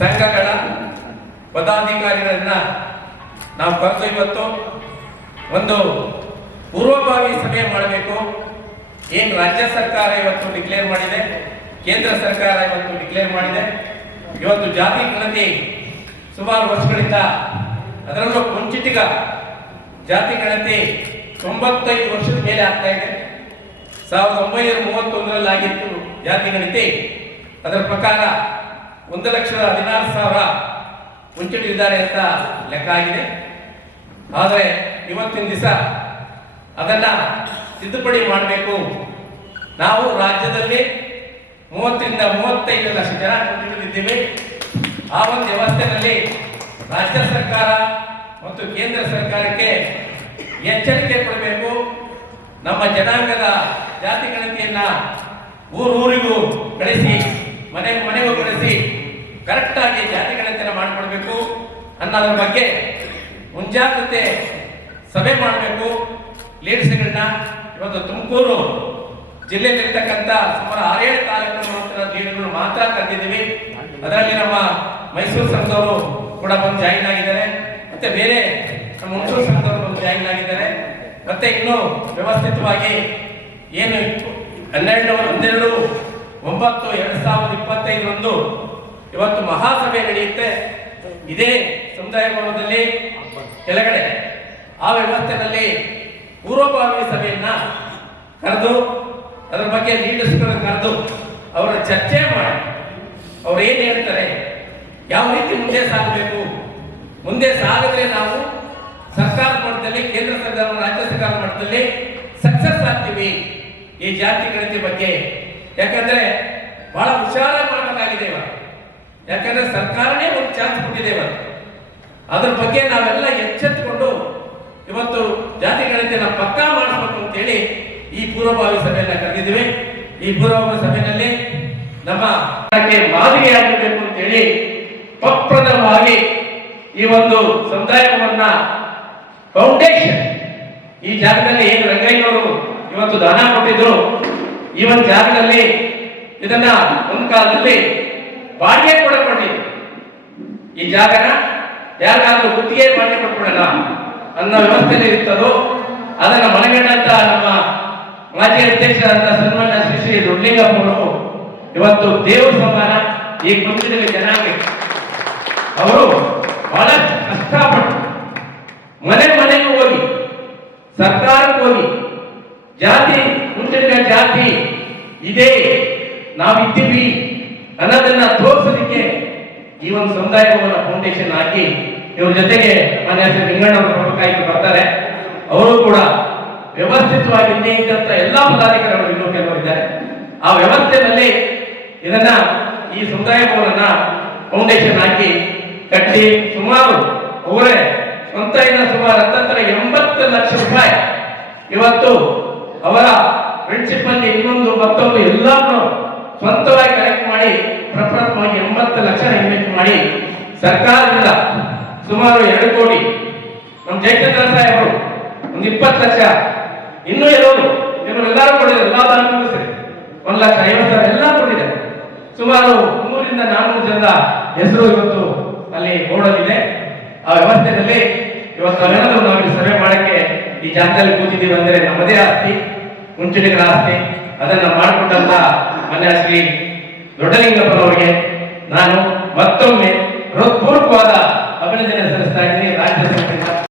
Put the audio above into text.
ಸಂಘಗಳ ಪದಾಧಿಕಾರಿಗಳನ್ನ ನಾವು ಕರೆದು ಇವತ್ತು ಒಂದು ಪೂರ್ವಭಾವಿ ಸಭೆ ಮಾಡಬೇಕು. ಏನು ರಾಜ್ಯ ಸರ್ಕಾರ ಇವತ್ತು ಡಿಕ್ಲೇರ್ ಮಾಡಿದೆ, ಕೇಂದ್ರ ಸರ್ಕಾರ ಇವತ್ತು ಡಿಕ್ಲೇರ್ ಮಾಡಿದೆ. ಇವತ್ತು ಜಾತಿ ಗಣತಿ ಸುಮಾರು ವರ್ಷಗಳಿಂದ, ಅದರಲ್ಲೂ ಮುಂಚಿಟಿಗ ಜಾತಿ ಗಣತಿ 95 ವರ್ಷದ ಮೇಲೆ ಆಗ್ತಾ ಇದೆ. 1931 ಆಗಿತ್ತು ಜಾತಿ ಗಣತಿ. ಅದರ ಪ್ರಕಾರ 1,16,000 ಮುಂಚಿಟ್ಟಿದ್ದಾರೆ ಅಂತ ಲೆಕ್ಕ ಆಗಿದೆ. ಆದರೆ ಇವತ್ತಿನ ದಿವಸ ಅದನ್ನ ತಿದ್ದುಪಡಿ ಮಾಡಬೇಕು. ನಾವು ರಾಜ್ಯದಲ್ಲಿ 30ರಿಂದ 35 ಲಕ್ಷ ಜನ ಮುಂಚಿಟ್ಟಿದ್ದೇವೆ. ಆ ಒಂದು ವ್ಯವಸ್ಥೆಯಲ್ಲಿ ರಾಜ್ಯ ಸರ್ಕಾರ ಮತ್ತು ಕೇಂದ್ರ ಸರ್ಕಾರಕ್ಕೆ ಎಚ್ಚರಿಕೆ ಕೊಡಬೇಕು. ನಮ್ಮ ಜನಾಂಗದ ಜಾತಿ ಗಣತಿಯನ್ನ ಊರಿಗೂ ಕಳಿಸಿ, ಮನೆಗೂ ಕಳಿಸಿ ಕರೆಕ್ಟಾಗಿ ಜಾತಿ ಗಣತಿಯನ್ನು ಮಾಡಿಕೊಡ್ಬೇಕು ಅನ್ನೋದ್ರ ಬಗ್ಗೆ ಮುಂಜಾಗ್ರತೆ ಸಭೆ ಮಾಡಬೇಕು. ಲೀಡರ್ಸ್ಗಳನ್ನ ಇವತ್ತು ತುಮಕೂರು ಜಿಲ್ಲೆಯಲ್ಲಿರ್ತಕ್ಕಂಥ ಸುಮಾರು 6-7 ತಾಲೂಕು ಲೀಡರ್ಗಳು ಮಾತ್ರ ಕರೆದಿದ್ದೀವಿ. ಅದರಲ್ಲಿ ನಮ್ಮ ಮೈಸೂರು ಸಂಘದವರು ಕೂಡ ಬಂದು ಜಾಯಿನ್ ಆಗಿದ್ದಾರೆ, ಮತ್ತೆ ಬೇರೆ ನಮ್ಮ ಹುಣಸೂರು ಸಂಘದವರು ಬಂದು ಜಾಯಿನ್ ಆಗಿದ್ದಾರೆ. ಮತ್ತೆ ಇನ್ನು ವ್ಯವಸ್ಥಿತವಾಗಿ ಏನು 12/9/2025 ಇವತ್ತು ಮಹಾಸಭೆ ನಡೆಯುತ್ತೆ ಇದೇ ಸಮುದಾಯ ಭವನದಲ್ಲಿ ಕೆಳಗಡೆ. ಆ ವ್ಯವಸ್ಥೆಯಲ್ಲಿ ಪೂರ್ವಭಾವಿ ಸಭೆಯನ್ನ ಕರೆದು ಅದರ ಬಗ್ಗೆ ಲೀಡರ್ಸ್ಗಳನ್ನ ಕರೆದು ಅವರ ಚರ್ಚೆ ಮಾಡಿ ಅವ್ರು ಏನ್ ಹೇಳ್ತಾರೆ, ಯಾವ ರೀತಿ ಮುಂದೆ ಸಾಗಬೇಕು, ಮುಂದೆ ಸಾಗಿದ್ರೆ ನಾವು ಸರ್ಕಾರ ಮಟ್ಟದಲ್ಲಿ, ಕೇಂದ್ರ ಸರ್ಕಾರ, ರಾಜ್ಯ ಸರ್ಕಾರ ಮಟ್ಟದಲ್ಲಿ ಸಕ್ಸಸ್ ಆಗ್ತೀವಿ ಈ ಜಾತಿ ಗಣತಿ ಬಗ್ಗೆ. ಯಾಕಂದ್ರೆ ಬಹಳ ಹುಷಾರಾಗಿ ಮಾಡಬೇಕಾಗಿದೆ ಇವಾಗ. ಯಾಕಂದ್ರೆ ಸರ್ಕಾರನೇ ಒಂದು ಚಾನ್ಸ್ ಕೊಟ್ಟಿದೆ ಇವತ್ತು. ಅದ್ರ ಬಗ್ಗೆ ನಾವೆಲ್ಲ ಎಚ್ಚೆತ್ತುಕೊಂಡು ಇವತ್ತು ಜಾತಿ ಗಣತಿಯನ್ನ ಪಕ್ಕಾ ಮಾಡಬೇಕು ಅಂತೇಳಿ ಈ ಪೂರ್ವಭಾವಿ ಸಭೆಯನ್ನ ಕರೆದಿದ್ದೀವಿ. ಈ ಪೂರ್ವಭಾವಿ ಸಭೆಯಲ್ಲಿ ನಮ್ಮ ಮಾದರಿಯಾಗಿರ್ಬೇಕು ಅಂತೇಳಿ ಪ್ರಪ್ರಥಮವಾಗಿ ಈ ಒಂದು ಸಮುದಾಯ ಭವನ ಫೌಂಡೇಶನ್ ಈ ಜಾಗದಲ್ಲಿ ಏನು ರಂಗಯ್ಯನವರು ಇವತ್ತು ದಾನ ಕೊಟ್ಟಿದ್ರು, ಈ ಒಂದು ಜಾಗದಲ್ಲಿ ಇದನ್ನ ಒಂದು ಕಾಲದಲ್ಲಿ ಬಾಡಿಗೆ ಕೂಡ ಕೊಟ್ಟಿದ್ರು. ಈ ಜಾಗನ ಯಾರಿಗಾದ್ರೂ ಗುತ್ತಿಗೆ ಬಾಡಿಗೆ ಕೊಟ್ಬಿಡೋಣ ಅನ್ನೋ ವ್ಯವಸ್ಥೆಯಲ್ಲಿ ಇರ್ತದೋ ಅದನ್ನ ಮನಗಂಡಂತ ನಮ್ಮ ಮಾಜಿ ಅಧ್ಯಕ್ಷರಾದ ಸನ್ಮಾನ್ಯ ಶ್ರೀ ದೊಡ್ಡಲಿಂಗಪ್ಪನವರು ಇವತ್ತು ದೇವರ ಸಮಾನ ಈ ಕುಂಚಿನ ಜನಾಂಗ ಅವರು ಬಹಳ ಕಷ್ಟಪಟ್ಟು ಮನೆಗೂ ಹೋಗಿ, ಸರ್ಕಾರಕ್ಕೆ ಹೋಗಿ, ಜಾತಿ ಮುಂಚಿನ ಜಾತಿ ಇದೆ, ನಾವಿದ್ದೀವಿ ಅನ್ನೋದನ್ನ ತೋರಿಸಲಿಕ್ಕೆ ಈ ಒಂದು ಸಮುದಾಯ ಭವನ ಫೌಂಡೇಶನ್ ಹಾಕಿ ಇವ್ರ ಜೊತೆಗೆ ಮಾನ್ಯ ಶ್ರೀ ಲಿಂಗಣ್ಣವರು ಪ್ರಮುಖಾಗಿ ಬರ್ತಾರೆ. ಅವರು ಕೂಡ ವ್ಯವಸ್ಥಿತವಾಗಿ ಇದ್ದಂತ ಎಲ್ಲಾ ಪದಾಧಿಕಾರಿಗಳು ಇನ್ನೂ ಕೆಲವರಿದ್ದಾರೆ. ಆ ವ್ಯವಸ್ಥೆಯಲ್ಲಿ ಇದನ್ನ ಈ ಸಮುದಾಯ ಭವನ ಫೌಂಡೇಶನ್ ಹಾಕಿ ಕಟ್ಟಿ ಸುಮಾರು ಅವರೇ ಸ್ವಂತ ಸುಮಾರು 80 ಲಕ್ಷ ರೂಪಾಯಿ ಇವತ್ತು ಅವರ ಫ್ರೆಂಡ್ಶಿಪ್ ಅಲ್ಲಿ ಇನ್ನೊಂದು ಮತ್ತೊಂದು ಎಲ್ಲಾನು ಸ್ವಂತವಾಗಿ ಕಲೆಕ್ಟ್ ಮಾಡಿ ಪ್ರಪ್ರಥಮವಾಗಿ 80 ಲಕ್ಷ ಇನ್ವೆಸ್ಟ್ ಮಾಡಿ ಸರ್ಕಾರದಿಂದ ಸುಮಾರು 2 ಕೋಟಿ, ನಮ್ಮ ಜಯಚಂದ್ರ ಸಾಹೇಬರು ಒಂದು 20 ಲಕ್ಷ, ಇನ್ನೂ ಎಲ್ಲರೂ ಎಲ್ಲರೂ ಕೊಟ್ಟಿದ್ದಾರೆ. ಎಲ್ಲಾ ತಾಲೂಕು ಸೇರಿ 1,50,000 ಎಲ್ಲ ಕೊಟ್ಟಿದ್ದಾರೆ. ಸುಮಾರು 300ರಿಂದ 400 ಜನರ ಹೆಸರು ಇವತ್ತು ಅಲ್ಲಿ ಬೋರ್ಡಲ್ಲಿದೆ. ಆ ವ್ಯವಸ್ಥೆಯಲ್ಲಿ ಇವತ್ತು ನಾವೇನಾದ್ರೂ ನಾವು ಸರ್ವೆ ಮಾಡಕ್ಕೆ ಈ ಜಾಗದಲ್ಲಿ ಕೂತಿದ್ದೀವಿ ಅಂದ್ರೆ ನಮ್ಮದೇ ಆಸ್ತಿ, ಮುಂಚೂಣಿಗಳ ಆಸ್ತಿ. ಅದನ್ನ ಮಾಡಿಕೊಟ್ಟಂತ ಮಾನ್ಯ ಶ್ರೀ ದೊಡ್ಡಲಿಂಗಪ್ಪನವರಿಗೆ ನಾನು ಮತ್ತೊಮ್ಮೆ ಹೃತ್ಪೂರ್ವಕವಾದ ಅಭಿನಂದನೆ ಸಲ್ಲಿಸ್ತಾ ಇದ್ದೀನಿ. ರಾಜ್ಯ ಸರ್ಕಾರ